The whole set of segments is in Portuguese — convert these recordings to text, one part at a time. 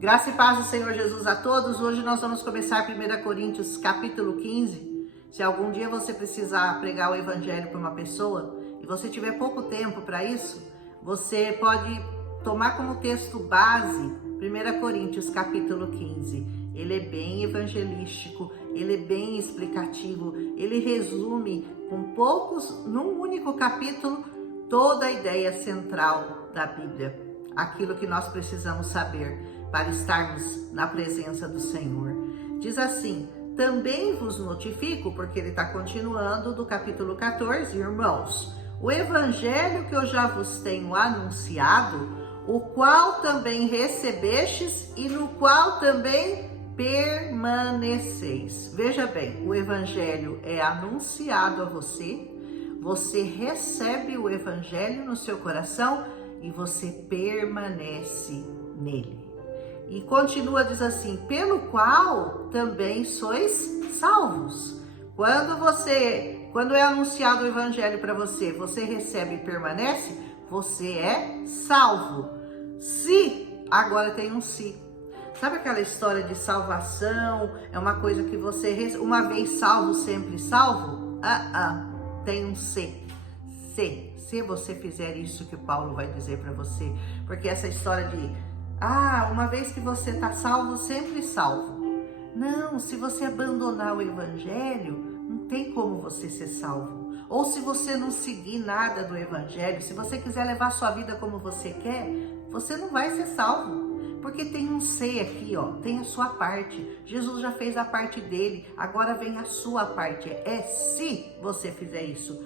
Graça e paz do Senhor Jesus a todos. Hoje nós vamos começar 1 Coríntios capítulo 15. Se algum dia você precisar pregar o evangelho para uma pessoa e você tiver pouco tempo para isso, você pode tomar como texto base 1 Coríntios capítulo 15. Ele é bem evangelístico, ele é bem explicativo, ele resume num único capítulo, toda a ideia central da Bíblia. Aquilo que nós precisamos saber para estarmos na presença do Senhor. Diz assim: também vos notifico, porque ele está continuando do capítulo 14, irmãos, o evangelho que eu já vos tenho anunciado, o qual também recebestes e no qual também permaneceis. Veja bem, o evangelho é anunciado a você, você recebe o evangelho no seu coração e você permanece nele. E continua, diz assim, pelo qual também sois salvos. Quando é anunciado o evangelho para você, você recebe e permanece, você é salvo. Se, agora tem um se. Sabe aquela história de salvação? É uma coisa que você, uma vez salvo, sempre salvo? Tem um se. Se você fizer isso que Paulo vai dizer para você. Porque essa história de uma vez que você está salvo, sempre salvo. Não, se você abandonar o evangelho, não tem como você ser salvo. Ou se você não seguir nada do evangelho, se você quiser levar sua vida como você quer, você não vai ser salvo. Porque tem um se aqui, tem a sua parte. Jesus já fez a parte dele, agora vem a sua parte. É se você fizer isso.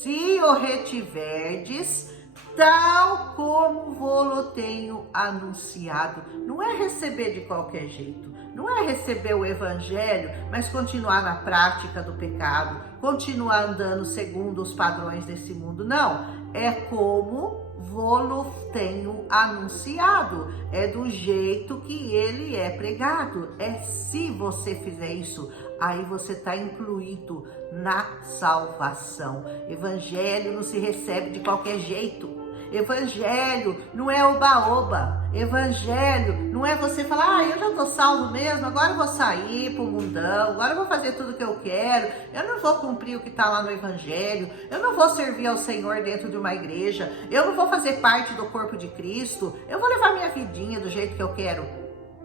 Se o retiverdes, tal como vou-lo tenho anunciado. Não é receber de qualquer jeito. Não é receber o evangelho, mas continuar na prática do pecado, continuar andando segundo os padrões desse mundo. Não, é como vou-lo tenho anunciado. É do jeito que ele é pregado. É se você fizer isso, aí você está incluído na salvação. Evangelho não se recebe de qualquer jeito. Evangelho não é oba-oba. Evangelho não é você falar, eu já tô salvo mesmo, agora eu vou sair pro mundão, agora eu vou fazer tudo que eu quero, eu não vou cumprir o que tá lá no evangelho, eu não vou servir ao Senhor dentro de uma igreja, eu não vou fazer parte do corpo de Cristo, eu vou levar minha vidinha do jeito que eu quero.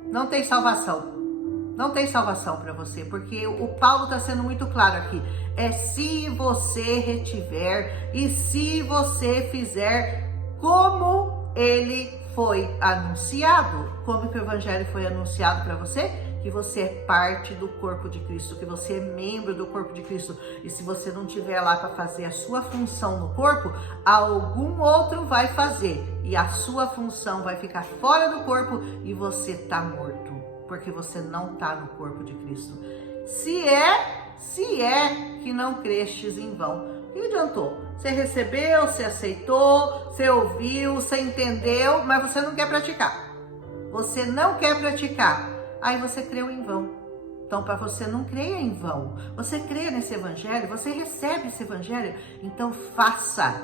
Não tem salvação. Não tem salvação para você, porque o Paulo está sendo muito claro aqui. É se você retiver e se você fizer como ele foi anunciado. Como que o evangelho foi anunciado para você? Que você é parte do corpo de Cristo, que você é membro do corpo de Cristo. E se você não estiver lá para fazer a sua função no corpo, algum outro vai fazer. E a sua função vai ficar fora do corpo e você está morto. Porque você não está no corpo de Cristo. Se é que não crestes em vão. O que adiantou? Você recebeu, você aceitou, você ouviu, você entendeu, mas você não quer praticar. Você não quer praticar. Aí você creu em vão. Então, para você não crer em vão, você crê nesse evangelho, você recebe esse evangelho, então faça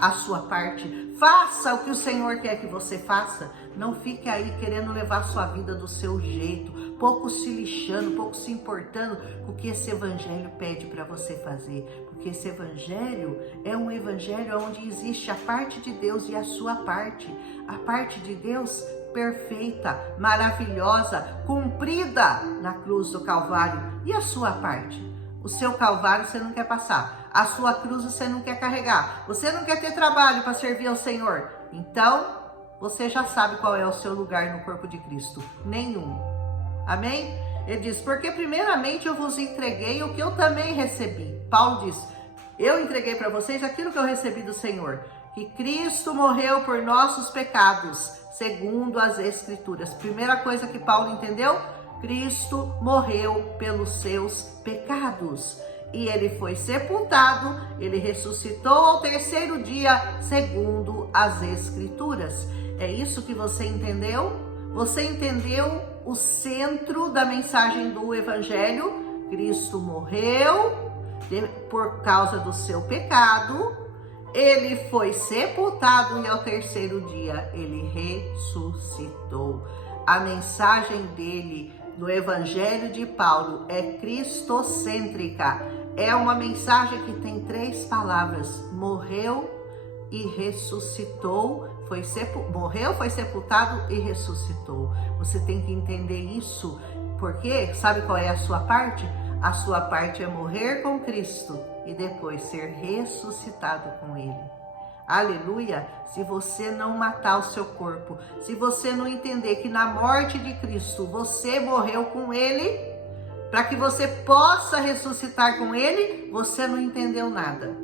a sua parte, faça o que o Senhor quer que você faça. Não fique aí querendo levar sua vida do seu jeito, pouco se lixando, pouco se importando com o que esse evangelho pede para você fazer. Porque esse evangelho é um evangelho onde existe a parte de Deus e a sua parte. A parte de Deus perfeita, maravilhosa, cumprida na cruz do Calvário. E a sua parte? O seu Calvário você não quer passar. A sua cruz você não quer carregar. Você não quer ter trabalho para servir ao Senhor. Então, você já sabe qual é o seu lugar no corpo de Cristo. Nenhum. Amém? Ele diz, porque primeiramente eu vos entreguei o que eu também recebi. Paulo diz, eu entreguei para vocês aquilo que eu recebi do Senhor. Que Cristo morreu por nossos pecados, segundo as Escrituras. Primeira coisa que Paulo entendeu, Cristo morreu pelos seus pecados. E ele foi sepultado, ele ressuscitou ao terceiro dia, segundo as Escrituras. É isso que você entendeu? Você entendeu o centro da mensagem do Evangelho? Cristo morreu por causa do seu pecado, ele foi sepultado e ao terceiro dia ele ressuscitou. a mensagem dele, do Evangelho de Paulo, é cristocêntrica. É uma mensagem que tem 3 palavras: morreu e ressuscitou. Morreu, foi sepultado e ressuscitou. Você tem que entender isso, porque sabe qual é a sua parte? A sua parte é morrer com Cristo e depois ser ressuscitado com Ele. Aleluia! Se você não matar o seu corpo, se você não entender que na morte de Cristo você morreu com Ele, para que você possa ressuscitar com Ele, você não entendeu nada.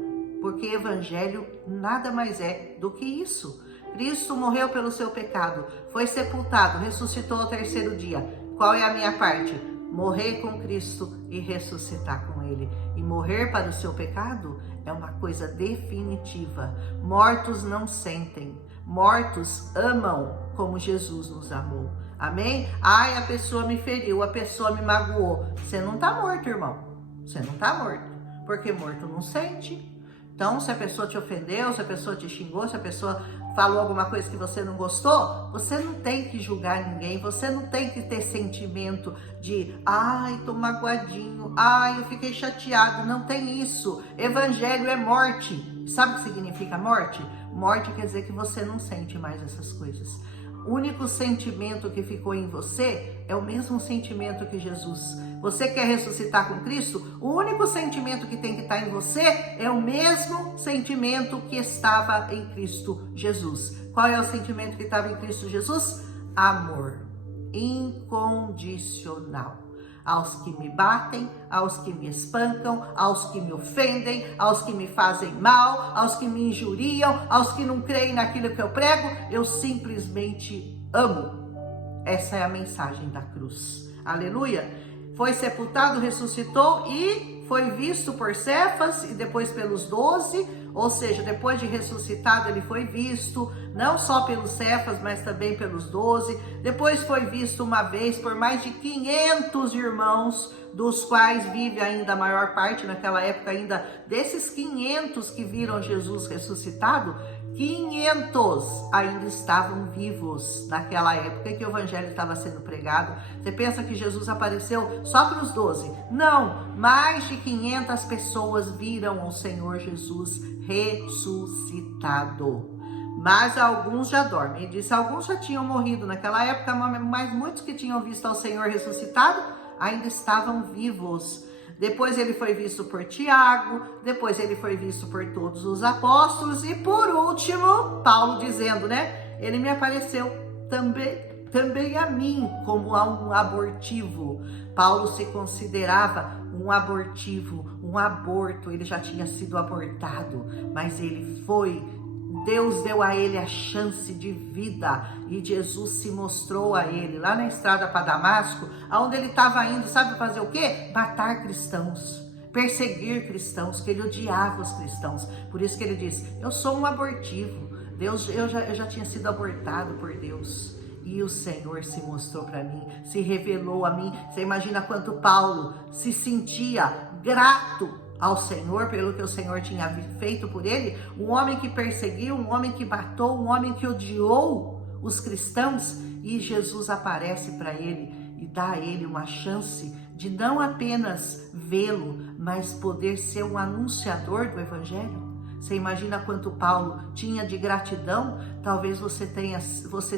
Porque Evangelho nada mais é do que isso. Cristo morreu pelo seu pecado, foi sepultado, ressuscitou ao 3º dia. Qual é a minha parte? Morrer com Cristo e ressuscitar com Ele. E morrer para o seu pecado é uma coisa definitiva. Mortos não sentem, mortos amam como Jesus nos amou. Amém? Ai, a pessoa me feriu, a pessoa me magoou. Você não está morto, irmão. Você não está morto, porque morto não sente. Então, se a pessoa te ofendeu, se a pessoa te xingou, se a pessoa falou alguma coisa que você não gostou, você não tem que julgar ninguém, você não tem que ter sentimento de, ai, tô magoadinho, ai, eu fiquei chateado. Não tem isso. Evangelho é morte. Sabe o que significa morte? Morte quer dizer que você não sente mais essas coisas. O único sentimento que ficou em você é o mesmo sentimento que Jesus. Você quer ressuscitar com Cristo? O único sentimento que tem que estar em você é o mesmo sentimento que estava em Cristo Jesus. Qual é o sentimento que estava em Cristo Jesus? Amor incondicional. Aos que me batem, aos que me espancam, aos que me ofendem, aos que me fazem mal, aos que me injuriam, aos que não creem naquilo que eu prego, eu simplesmente amo. Essa é a mensagem da cruz. Aleluia! Foi sepultado, ressuscitou e foi visto por Cefas e depois pelos 12, ou seja, depois de ressuscitado ele foi visto, não só pelos Cefas, mas também pelos 12, depois foi visto uma vez por mais de 500 irmãos, dos quais vive ainda a maior parte naquela época ainda, desses 500 que viram Jesus ressuscitado, 500 ainda estavam vivos naquela época em que o evangelho estava sendo pregado. Você pensa que Jesus apareceu só para os 12? Não, mais de 500 pessoas viram o Senhor Jesus ressuscitado. Mas alguns já dormem. Ele disse, alguns já tinham morrido naquela época, mas muitos que tinham visto ao Senhor ressuscitado ainda estavam vivos. Depois ele foi visto por Tiago, depois ele foi visto por todos os apóstolos e por último, Paulo dizendo, né? Ele me apareceu também a mim como a um abortivo. Paulo se considerava um abortivo, um aborto. Ele já tinha sido abortado, mas ele foi. Deus deu a ele a chance de vida e Jesus se mostrou a ele lá na estrada para Damasco, aonde ele estava indo, sabe fazer o quê? Matar cristãos, perseguir cristãos, que ele odiava os cristãos. Por isso que ele diz, eu sou um abortivo. Deus, eu já tinha sido abortado por Deus. E o Senhor se mostrou para mim, se revelou a mim. Você imagina quanto Paulo se sentia grato ao Senhor, pelo que o Senhor tinha feito por ele, um homem que perseguiu, um homem que matou, um homem que odiou os cristãos, e Jesus aparece para ele e dá a ele uma chance de não apenas vê-lo, mas poder ser um anunciador do evangelho. Você imagina quanto Paulo tinha de gratidão? Talvez você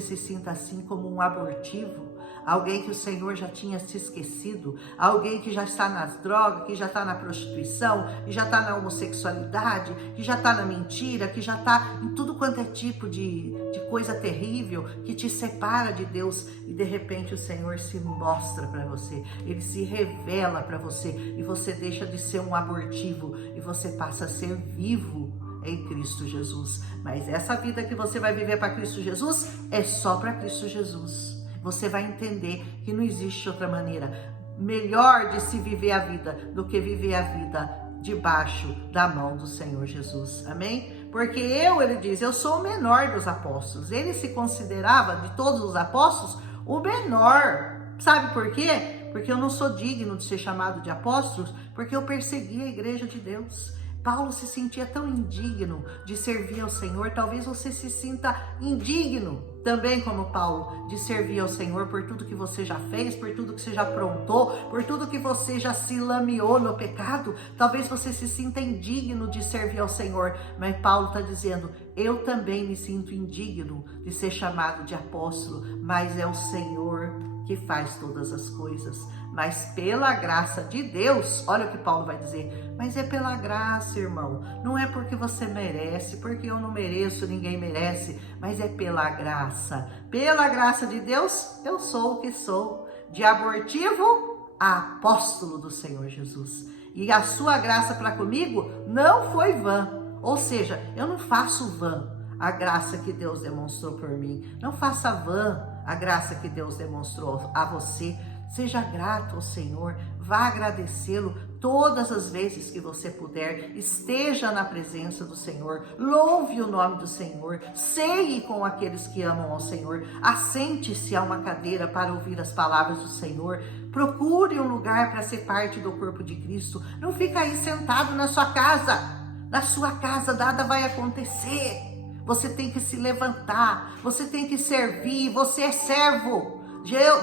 se sinta assim como um abortivo, alguém que o Senhor já tinha se esquecido, alguém que já está nas drogas, que já está na prostituição, que já está na homossexualidade, que já está na mentira, que já está em tudo quanto é tipo de coisa terrível, que te separa de Deus, e de repente o Senhor se mostra para você, Ele se revela para você, e você deixa de ser um abortivo, e você passa a ser vivo em Cristo Jesus. Mas essa vida que você vai viver para Cristo Jesus, é só para Cristo Jesus. Você vai entender que não existe outra maneira melhor de se viver a vida do que viver a vida debaixo da mão do Senhor Jesus. Amém? Porque ele diz, eu sou o menor dos apóstolos. Ele se considerava, de todos os apóstolos, o menor. Sabe por quê? Porque eu não sou digno de ser chamado de apóstolos, porque eu persegui a igreja de Deus. Paulo se sentia tão indigno de servir ao Senhor. Talvez você se sinta indigno também como Paulo, de servir ao Senhor por tudo que você já fez, por tudo que você já aprontou, por tudo que você já se lameou no pecado. Talvez você se sinta indigno de servir ao Senhor, mas Paulo está dizendo, eu também me sinto indigno de ser chamado de apóstolo, mas é o Senhor que faz todas as coisas. Mas pela graça de Deus, olha o que Paulo vai dizer, mas é pela graça, irmão, não é porque você merece, porque eu não mereço, ninguém merece, mas é pela graça de Deus, eu sou o que sou, de abortivo a apóstolo do Senhor Jesus, e a sua graça para comigo não foi vã, ou seja, eu não faço vã a graça que Deus demonstrou por mim, não faça vã a graça que Deus demonstrou a você. Seja grato ao Senhor, vá agradecê-lo todas as vezes que você puder, esteja na presença do Senhor, louve o nome do Senhor, ceie com aqueles que amam ao Senhor, assente-se a uma cadeira para ouvir as palavras do Senhor, procure um lugar para ser parte do corpo de Cristo, não fica aí sentado na sua casa nada vai acontecer, você tem que se levantar, você tem que servir, você é servo.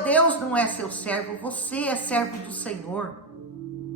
Deus não é seu servo, você é servo do Senhor.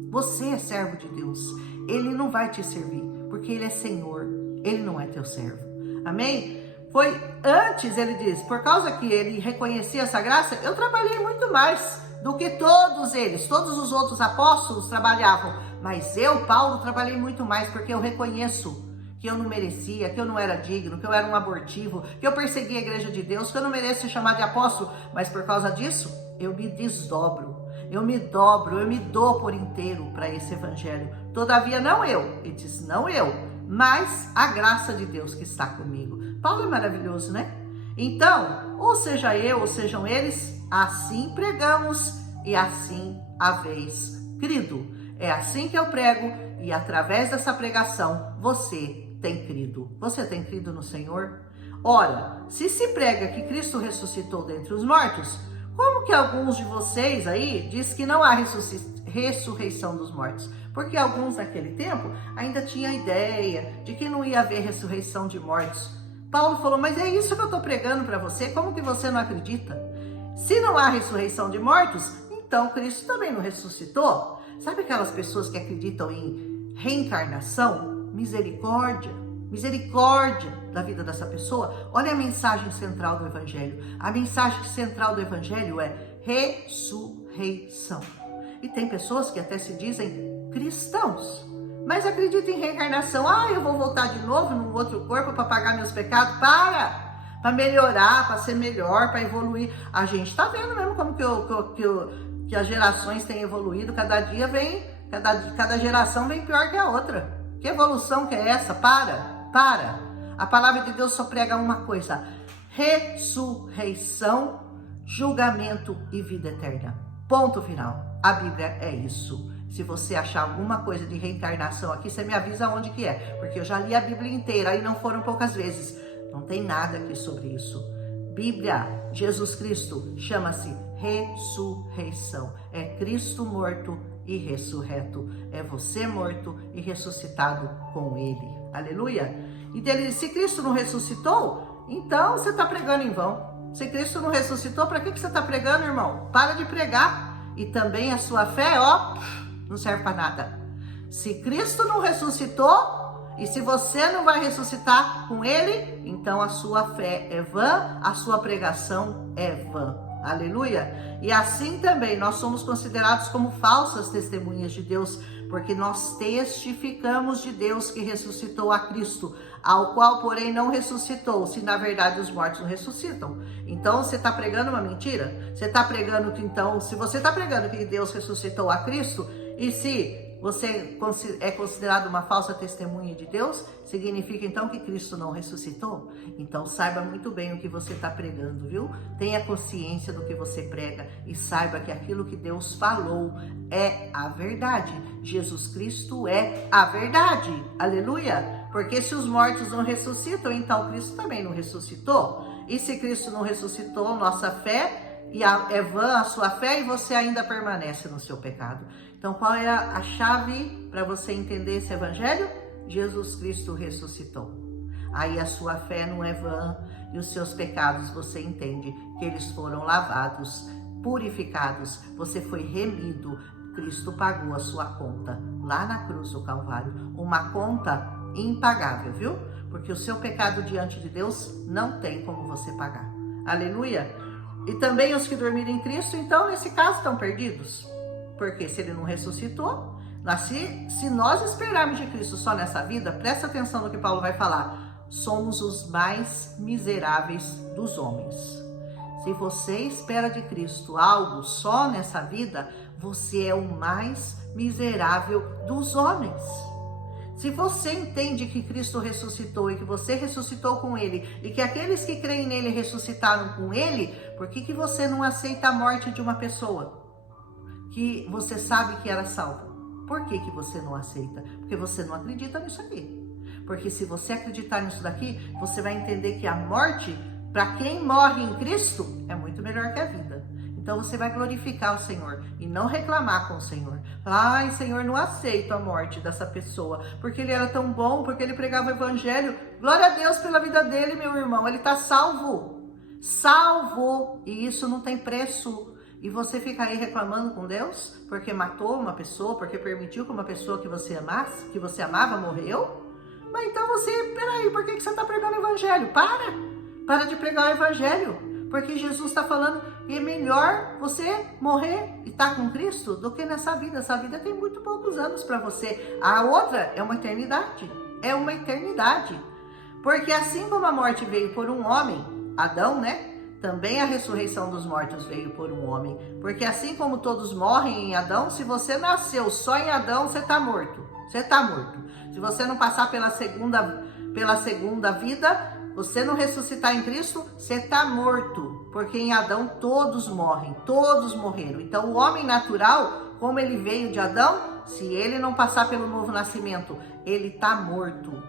Você é servo de Deus. Ele não vai te servir, porque Ele é Senhor. Ele não é teu servo. Amém? Foi antes, ele diz, por causa que ele reconhecia essa graça, eu trabalhei muito mais do que todos eles. Todos os outros apóstolos trabalhavam. Mas eu, Paulo, trabalhei muito mais, porque eu reconheço que eu não merecia, que eu não era digno, que eu era um abortivo, que eu persegui a igreja de Deus, que eu não mereço ser chamado de apóstolo, mas por causa disso, eu me desdobro, eu me dobro, eu me dou por inteiro para esse evangelho. Todavia, não eu, ele diz, não eu, mas a graça de Deus que está comigo. Paulo é maravilhoso, né? Então, ou seja eu, ou sejam eles, assim pregamos e assim haveis crido. É assim que eu prego e através dessa pregação você tem crido. Você tem crido no Senhor? Ora, se prega que Cristo ressuscitou dentre os mortos, como que alguns de vocês aí diz que não há ressurreição dos mortos? Porque alguns naquele tempo ainda tinham a ideia de que não ia haver ressurreição de mortos. Paulo falou, mas é isso que eu estou pregando para você, como que você não acredita? Se não há ressurreição de mortos, então Cristo também não ressuscitou? Sabe aquelas pessoas que acreditam em reencarnação? Misericórdia da vida dessa pessoa. Olha a mensagem central do Evangelho. A mensagem central do Evangelho é ressurreição. E tem pessoas que até se dizem cristãos, mas acreditam em reencarnação. Eu vou voltar de novo num outro corpo para pagar meus pecados. Para melhorar, para ser melhor, para evoluir. A gente está vendo mesmo como que as gerações têm evoluído. Cada dia vem, cada geração vem pior que a outra. Que evolução que é essa? Para. A palavra de Deus só prega uma coisa: ressurreição, julgamento e vida eterna. Ponto final. A Bíblia é isso. Se você achar alguma coisa de reencarnação aqui, você me avisa onde que é. Porque eu já li a Bíblia inteira e não foram poucas vezes. Não tem nada aqui sobre isso. Bíblia, Jesus Cristo, chama-se ressurreição. É Cristo morto e ressurreto. É você morto e ressuscitado com Ele. Aleluia. E dele, se Cristo não ressuscitou, então você está pregando em vão. Se Cristo não ressuscitou, para que você está pregando, irmão? Para de pregar. E também a sua fé, não serve para nada. Se Cristo não ressuscitou, e se você não vai ressuscitar com Ele, então a sua fé é vã, a sua pregação é vã. Aleluia. E assim também nós somos considerados como falsas testemunhas de Deus, porque nós testificamos de Deus que ressuscitou a Cristo, ao qual, porém, não ressuscitou, se na verdade os mortos não ressuscitam. Então, você está pregando uma mentira? Você está pregando que, então, se você está pregando que Deus ressuscitou a Cristo, e se você é considerado uma falsa testemunha de Deus, significa então que Cristo não ressuscitou? Então saiba muito bem o que você está pregando, viu? Tenha consciência do que você prega e saiba que aquilo que Deus falou é a verdade. Jesus Cristo é a verdade. Aleluia! Porque se os mortos não ressuscitam, então Cristo também não ressuscitou. E se Cristo não ressuscitou, nossa fé é vã a sua fé e você ainda permanece no seu pecado. Então, qual é a chave para você entender esse evangelho? Jesus Cristo ressuscitou. Aí a sua fé não é vã e os seus pecados você entende que eles foram lavados, purificados, você foi remido. Cristo pagou a sua conta lá na cruz do Calvário, uma conta impagável, viu? Porque o seu pecado diante de Deus não tem como você pagar. Aleluia! E também os que dormiram em Cristo, então, nesse caso, estão perdidos. Porque se ele não ressuscitou, se nós esperarmos de Cristo só nessa vida, presta atenção no que Paulo vai falar, somos os mais miseráveis dos homens. Se você espera de Cristo algo só nessa vida, você é o mais miserável dos homens. Se você entende que Cristo ressuscitou e que você ressuscitou com Ele e que aqueles que creem nele ressuscitaram com Ele, por que você não aceita a morte de uma pessoa que você sabe que era salva? Por que você não aceita? Porque você não acredita nisso aqui. Porque se você acreditar nisso daqui, você vai entender que a morte, para quem morre em Cristo, é muito melhor que a vida. Então você vai glorificar o Senhor e não reclamar com o Senhor. Ai, Senhor, não aceito a morte dessa pessoa, porque ele era tão bom, porque ele pregava o evangelho. Glória a Deus pela vida dele, meu irmão. Ele está salvo. Salvo. E isso não tem preço. E você fica aí reclamando com Deus porque matou uma pessoa, porque permitiu que uma pessoa que você amasse, que você amava, morreu? Mas então peraí, por que você está pregando o evangelho? Para de pregar o evangelho. Porque Jesus está falando que é melhor você morrer e estar com Cristo do que nessa vida. Essa vida tem muito poucos anos para você. A outra é uma eternidade. É uma eternidade. Porque assim como a morte veio por um homem, Adão, né? Também a ressurreição dos mortos veio por um homem. Porque assim como todos morrem em Adão, se você nasceu só em Adão, você está morto. Você está morto. Se você não passar pela segunda vida, você não ressuscitar em Cristo, você está morto. Porque em Adão todos morrem, todos morreram. Então o homem natural, como ele veio de Adão, se ele não passar pelo novo nascimento, ele está morto.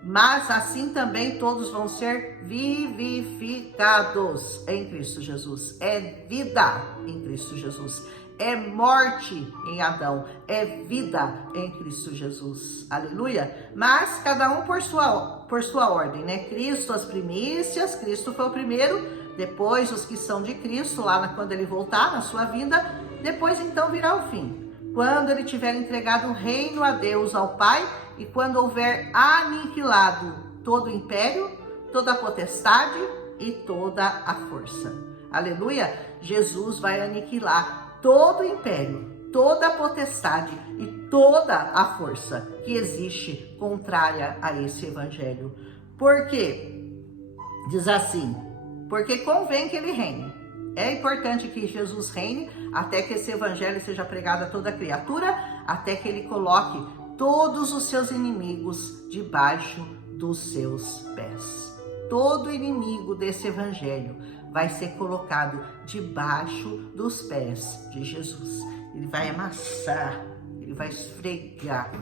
Mas assim também todos vão ser vivificados em Cristo Jesus. É vida em Cristo Jesus. É morte em Adão, é vida em Cristo Jesus. Aleluia! Mas cada um por sua ordem, né? Cristo as primícias, Cristo foi o primeiro, depois os que são de Cristo, quando ele voltar na sua vida, depois então virá o fim. Quando ele tiver entregado o reino a Deus, ao Pai, e quando houver aniquilado todo o império, toda a potestade e toda a força. Aleluia! Jesus vai aniquilar todo o império, toda a potestade e toda a força que existe contrária a esse evangelho. Por quê? Diz assim, porque convém que ele reine. É importante que Jesus reine até que esse evangelho seja pregado a toda criatura, até que ele coloque todos os seus inimigos debaixo dos seus pés. Todo inimigo desse evangelho vai ser colocado debaixo dos pés de Jesus. Ele vai amassar, ele vai esfregar,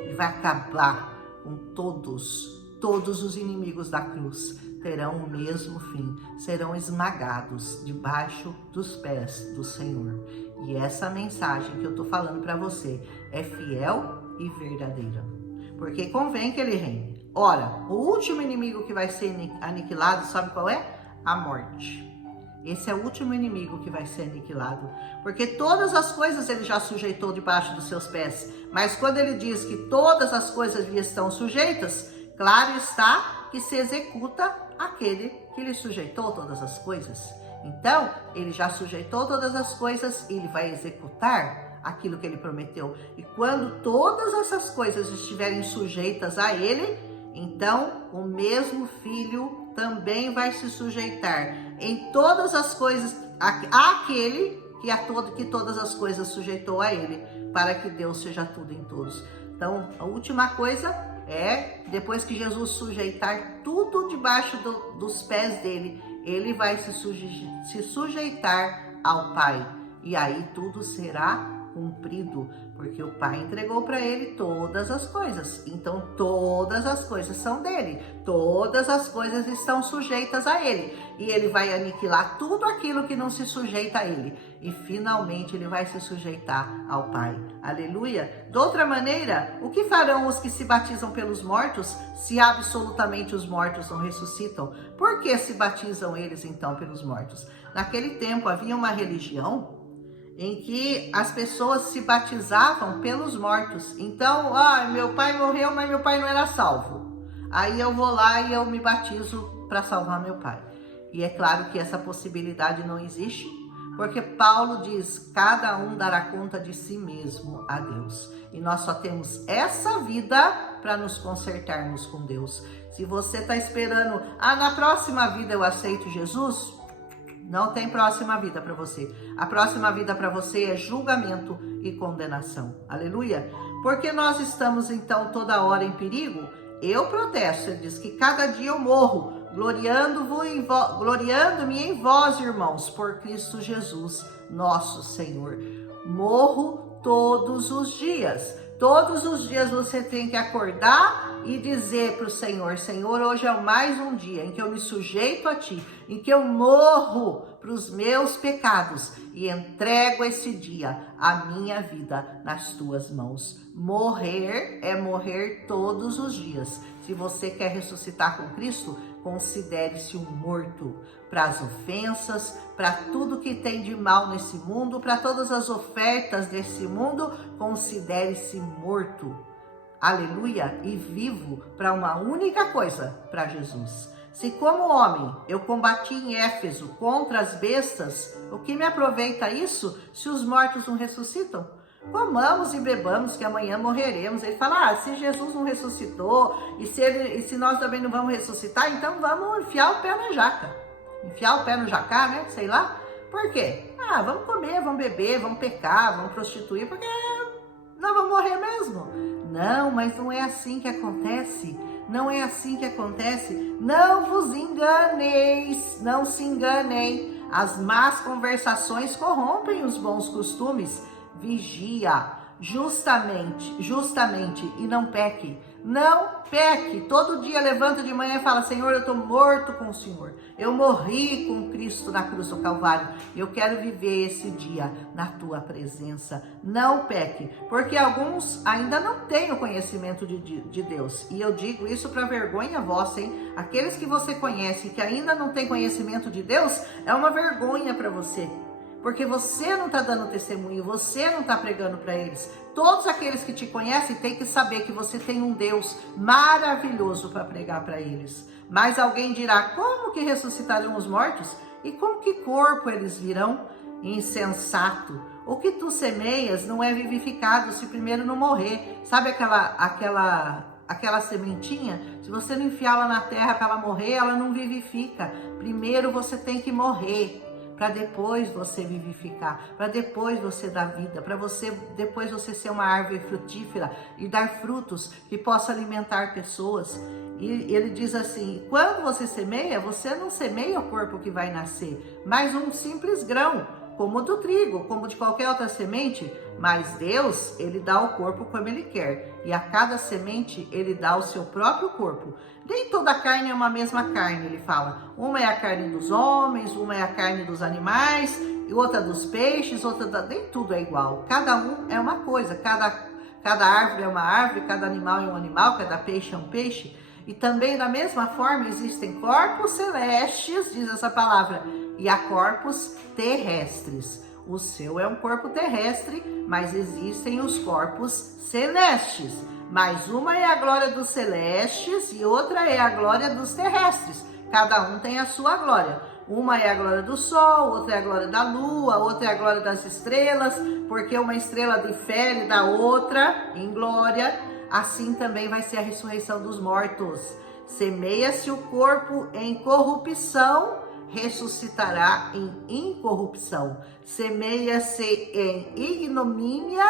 ele vai acabar com todos os inimigos da cruz. Terão o mesmo fim, serão esmagados debaixo dos pés do Senhor. E essa mensagem que eu estou falando para você é fiel e verdadeira, porque convém que ele reine. Ora, o último inimigo que vai ser aniquilado, sabe qual é? A morte. Esse é o último inimigo que vai ser aniquilado, porque todas as coisas ele já sujeitou debaixo dos seus pés. Mas quando ele diz que todas as coisas lhe estão sujeitas, claro está que se executa aquele que lhe sujeitou todas as coisas. Então, ele já sujeitou todas as coisas e ele vai executar aquilo que ele prometeu. E quando todas essas coisas estiverem sujeitas a ele, então o mesmo Filho também vai se sujeitar em todas as coisas àquele que todas as coisas sujeitou a ele, para que Deus seja tudo em todos. Então, a última coisa é, depois que Jesus sujeitar tudo debaixo dos pés dele, ele vai se sujeitar ao Pai. E aí tudo será cumprido, porque o Pai entregou para ele todas as coisas. Então todas as coisas são dele, todas as coisas estão sujeitas a ele, e ele vai aniquilar tudo aquilo que não se sujeita a ele, e finalmente ele vai se sujeitar ao Pai. Aleluia! De outra maneira, o que farão os que se batizam pelos mortos, se absolutamente os mortos não ressuscitam? Por que se batizam eles então pelos mortos? Naquele tempo havia uma religião em que as pessoas se batizavam pelos mortos. Então, meu pai morreu, mas meu pai não era salvo. Aí eu vou lá e eu me batizo para salvar meu pai. E é claro que essa possibilidade não existe, porque Paulo diz, cada um dará conta de si mesmo a Deus. E nós só temos essa vida para nos consertarmos com Deus. Se você está esperando, na próxima vida eu aceito Jesus, não tem próxima vida para você. A próxima vida para você é julgamento e condenação. Aleluia! Porque nós estamos então toda hora em perigo? Eu protesto, ele diz que cada dia eu morro, gloriando-me em vós, irmãos, por Cristo Jesus, nosso Senhor. Morro todos os dias. Todos os dias você tem que acordar e dizer para o Senhor, Senhor, hoje é mais um dia em que eu me sujeito a Ti, em que eu morro para os meus pecados e entrego esse dia, a minha vida, nas Tuas mãos. Morrer é morrer todos os dias. Se você quer ressuscitar com Cristo, considere-se um morto para as ofensas, para tudo que tem de mal nesse mundo, para todas as ofertas desse mundo, considere-se morto. Aleluia! E vivo para uma única coisa, para Jesus. Se como homem eu combati em Éfeso contra as bestas, o que me aproveita isso se os mortos não ressuscitam? Comamos e bebamos que amanhã morreremos. Ele fala, se Jesus não ressuscitou e se nós também não vamos ressuscitar, então vamos enfiar o pé na jaca. Enfiar o pé no jacá, né? Sei lá. Por quê? Vamos comer, vamos beber, vamos pecar, vamos prostituir, porque nós vamos morrer mesmo. Não, mas não é assim que acontece. Não é assim que acontece. Não vos enganeis, não se enganem. As más conversações corrompem os bons costumes. Vigia justamente, e não peque. Não peque. Todo dia levanta de manhã e fala, Senhor, eu estou morto com o Senhor. Eu morri com Cristo na cruz do Calvário. Eu quero viver esse dia na Tua presença. Não peque, porque alguns ainda não têm o conhecimento de Deus. E eu digo isso para vergonha vossa, hein? Aqueles que você conhece que ainda não têm conhecimento de Deus, é uma vergonha para você. Porque você não está dando testemunho, você não está pregando para eles. Todos aqueles que te conhecem têm que saber que você tem um Deus maravilhoso para pregar para eles. Mas alguém dirá, como que ressuscitarão os mortos? E com que corpo eles virão? Insensato! O que tu semeias não é vivificado se primeiro não morrer. Sabe aquela sementinha? Se você não enfiá-la na terra para ela morrer, ela não vivifica. Primeiro você tem que morrer, para depois você vivificar, para depois você dar vida, para depois você ser uma árvore frutífera e dar frutos que possa alimentar pessoas. E ele diz assim, quando você semeia, você não semeia o corpo que vai nascer, mas um simples grão, como do trigo, como de qualquer outra semente, mas Deus, Ele dá o corpo como Ele quer, e a cada semente Ele dá o seu próprio corpo. Nem toda carne é uma mesma carne, ele fala. Uma é a carne dos homens, uma é a carne dos animais, e outra dos peixes, nem tudo é igual. Cada um é uma coisa, cada árvore é uma árvore, cada animal é um animal, cada peixe é um peixe. E também da mesma forma existem corpos celestes, diz essa palavra, e há corpos terrestres. O seu é um corpo terrestre, mas existem os corpos celestes. Mas uma é a glória dos celestes e outra é a glória dos terrestres. Cada um tem a sua glória. Uma é a glória do sol, outra é a glória da lua, outra é a glória das estrelas, porque uma estrela difere da outra em glória. Assim também vai ser a ressurreição dos mortos. Semeia-se o corpo em corrupção, ressuscitará em incorrupção. Semeia-se em ignomínia,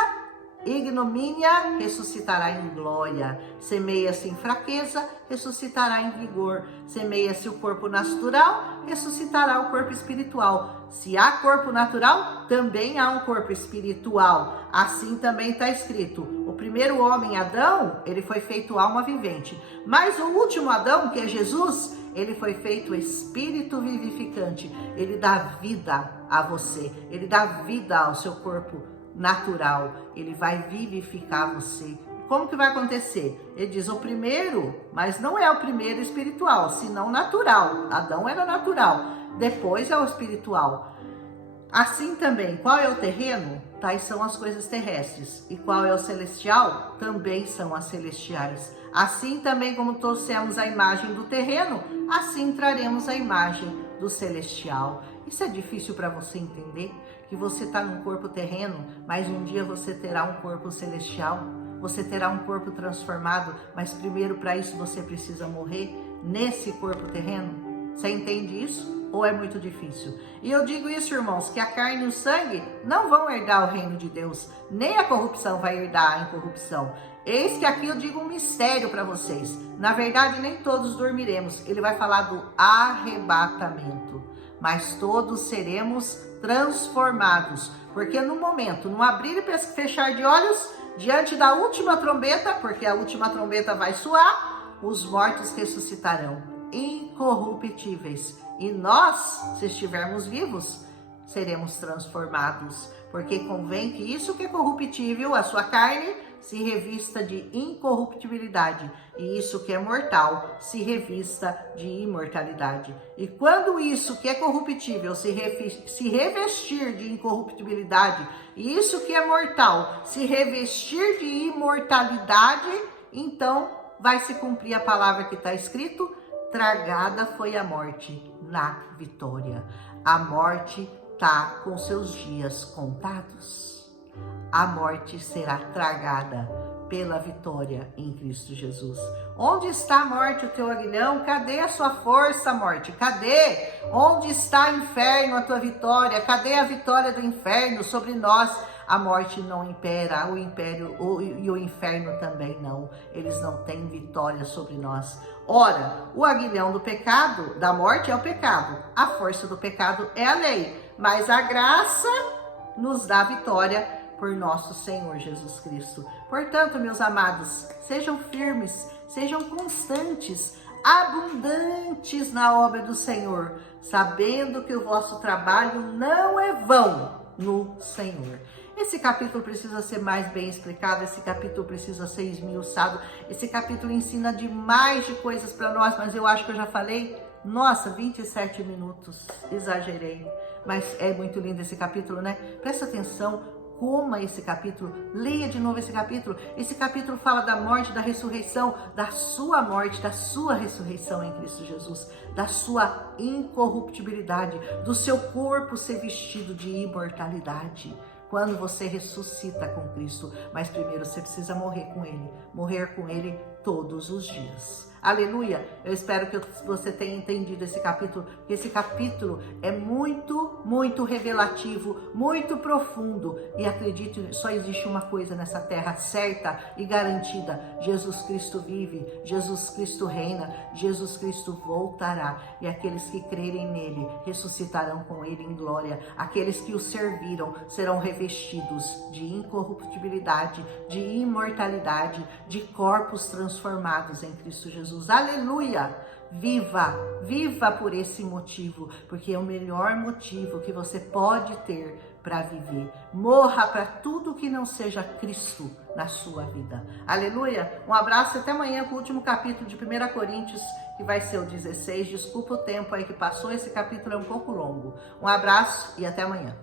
ressuscitará em glória. Semeia-se em fraqueza, ressuscitará em vigor. Semeia-se o corpo natural, ressuscitará o corpo espiritual. se há corpo natural, também há um corpo espiritual. Assim também está escrito. O primeiro homem, Adão, ele foi feito alma vivente. Mas o último Adão, que é Jesus, ele foi feito espírito vivificante. Ele dá vida a você. Ele dá vida ao seu corpo natural. Ele vai vivificar você. Como que vai acontecer? Ele diz o primeiro, mas não é o primeiro espiritual, senão natural. Adão era natural, depois é o espiritual. Assim também, qual é o terreno? Tais são as coisas terrestres. E qual é o celestial? Também são as celestiais. Assim também como trouxemos a imagem do terreno, assim traremos a imagem do celestial. Isso é difícil para você entender? Que você está num corpo terreno, mas um dia você terá um corpo celestial? Você terá um corpo transformado, mas primeiro para isso você precisa morrer nesse corpo terreno? Você entende isso? Ou é muito difícil? E eu digo isso, irmãos, que a carne e o sangue não vão herdar o reino de Deus, nem a corrupção vai herdar a incorrupção. Eis que aqui eu digo um mistério para vocês. Na verdade, nem todos dormiremos. Ele vai falar do arrebatamento, mas todos seremos transformados. Porque no momento, no abrir e fechar de olhos, diante da última trombeta, porque a última trombeta vai soar, os mortos ressuscitarão, incorruptíveis. E nós, se estivermos vivos, seremos transformados. Porque convém que isso que é corruptível, a sua carne, se revista de incorruptibilidade. E isso que é mortal, se revista de imortalidade. E quando isso que é corruptível se revestir de incorruptibilidade, e isso que é mortal se revestir de imortalidade, então vai se cumprir a palavra que está escrito: tragada foi a morte na vitória. A morte está com seus dias contados. A morte será tragada pela vitória em Cristo Jesus. Onde está a morte, o teu aguilhão? Cadê a sua força, morte? Cadê? Onde está, inferno, a tua vitória? Cadê a vitória do inferno sobre nós? A morte não impera, o império e o inferno também não. Eles não têm vitória sobre nós. Ora, o aguilhão do pecado, da morte, é o pecado. A força do pecado é a lei. Mas a graça nos dá vitória por nosso Senhor Jesus Cristo. Portanto, meus amados, sejam firmes, sejam constantes, abundantes na obra do Senhor, sabendo que o vosso trabalho não é vão no Senhor. Esse capítulo precisa ser mais bem explicado, esse capítulo precisa ser esmiuçado, esse capítulo ensina demais de coisas para nós, mas eu acho que eu já falei, nossa, 27 minutos, exagerei, mas é muito lindo esse capítulo, né? Presta atenção, coma esse capítulo, leia de novo esse capítulo. Esse capítulo fala da morte, da ressurreição, da sua morte, da sua ressurreição em Cristo Jesus, da sua incorruptibilidade, do seu corpo ser vestido de imortalidade. Quando você ressuscita com Cristo, mas primeiro você precisa morrer com Ele todos os dias. Aleluia! Eu espero que você tenha entendido esse capítulo, porque esse capítulo é muito, muito revelativo, muito profundo. E acredite, só existe uma coisa nessa terra certa e garantida: Jesus Cristo vive, Jesus Cristo reina, Jesus Cristo voltará. E aqueles que crerem nele ressuscitarão com ele em glória. Aqueles que o serviram serão revestidos de incorruptibilidade, de imortalidade, de corpos transformados em Cristo Jesus. Aleluia! Viva, viva por esse motivo, porque é o melhor motivo que você pode ter para viver. Morra para tudo que não seja Cristo na sua vida. Aleluia! Um abraço e até amanhã com o último capítulo de 1 Coríntios, que vai ser o 16. Desculpa o tempo aí que passou, esse capítulo é um pouco longo. Um abraço e até amanhã.